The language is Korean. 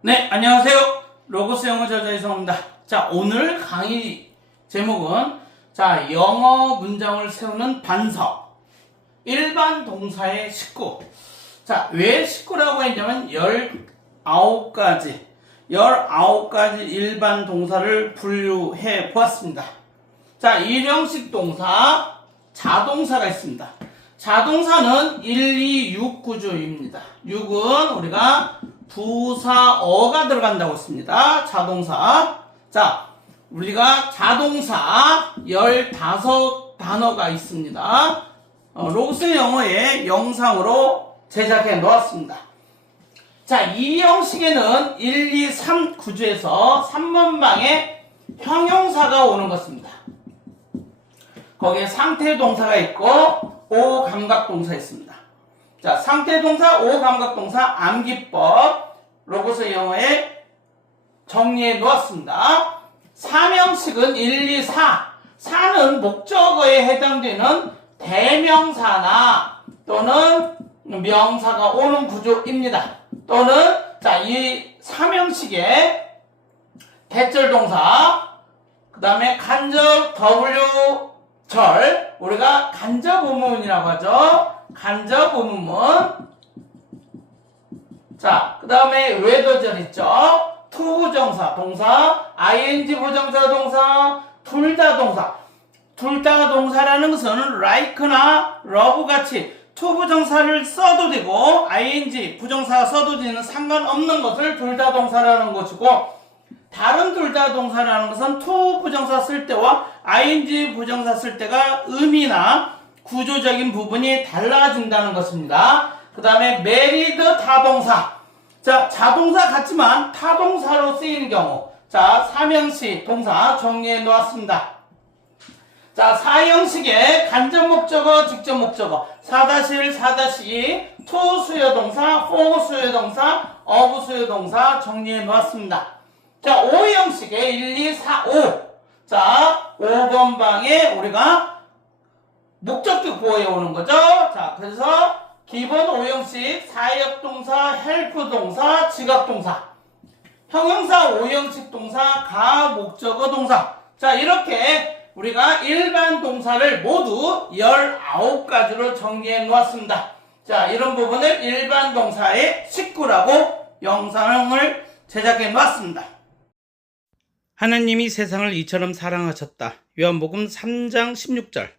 네, 안녕하세요. 로고스 영어 저자 이성입니다. 자, 오늘 강의 제목은 자, 영어 문장을 세우는 반서. 일반 동사의 식구. 자, 왜 식구라고 했냐면 19가지 19가지 일반 동사를 분류해 보았습니다. 자, 일형식 동사, 자동사가 있습니다. 자동사는 1, 2, 6 구조입니다. 6은 우리가 부사어가 들어간다고 했습니다. 자동사. 자, 우리가 자동사 15단어가 있습니다. 어, 로그스 영어의 영상으로 제작해 놓았습니다. 자, 이 형식에는 1, 2, 3 구조에서 3번 방에 형용사가 오는 것입니다. 거기에 상태 동사가 있고 오 감각 동사 있습니다. 자, 상태 동사, 오 감각 동사, 암기법 로고스 영어에 정리해 놓았습니다. 사명식은 1, 2, 4. 4는 목적어에 해당되는 대명사나 또는 명사가 오는 구조입니다. 또는 자, 이 사명식에 대절 동사, 그 다음에 간접 W 절 우리가 간접 의문이라고 하죠. 간접 의문. 자, 그 다음에 외도절 있죠. 투 부정사 동사, ing 부정사 동사, 둘 다 동사. 둘 다 동사라는 것은 like나 love 같이 투 부정사를 써도 되고 ing 부정사 써도 되는 상관없는 것을 둘 다 동사라는 것이고 다른 둘 다 동사라는 것은 to 부정사 쓸 때와 ing 부정사 쓸 때가 의미나 구조적인 부분이 달라진다는 것입니다. 그 다음에 married 타동사. 자, 자동사 같지만 타동사로 쓰이는 경우. 자, 사명시 동사 정리해 놓았습니다. 자, 사형식의 간접 목적어, 직접 목적어. 4-1, 4-2, to 수요 동사, for 수요 동사, of 수요 동사 정리해 놓았습니다. 자, O형식의 1, 2, 4, 5. 자, 5번 방에 우리가 목적격 보호에 오는 거죠. 자, 그래서 기본 O형식 사역 동사, 헬프 동사, 지각 동사. 형용사 O형식 동사, 가, 목적어 동사. 자, 이렇게 우리가 일반 동사를 모두 19가지로 정리해 놓았습니다. 자, 이런 부분을 일반 동사의 식구라고 영상을 제작해 놓았습니다. 하나님이 세상을 이처럼 사랑하셨다. 요한복음 3장 16절.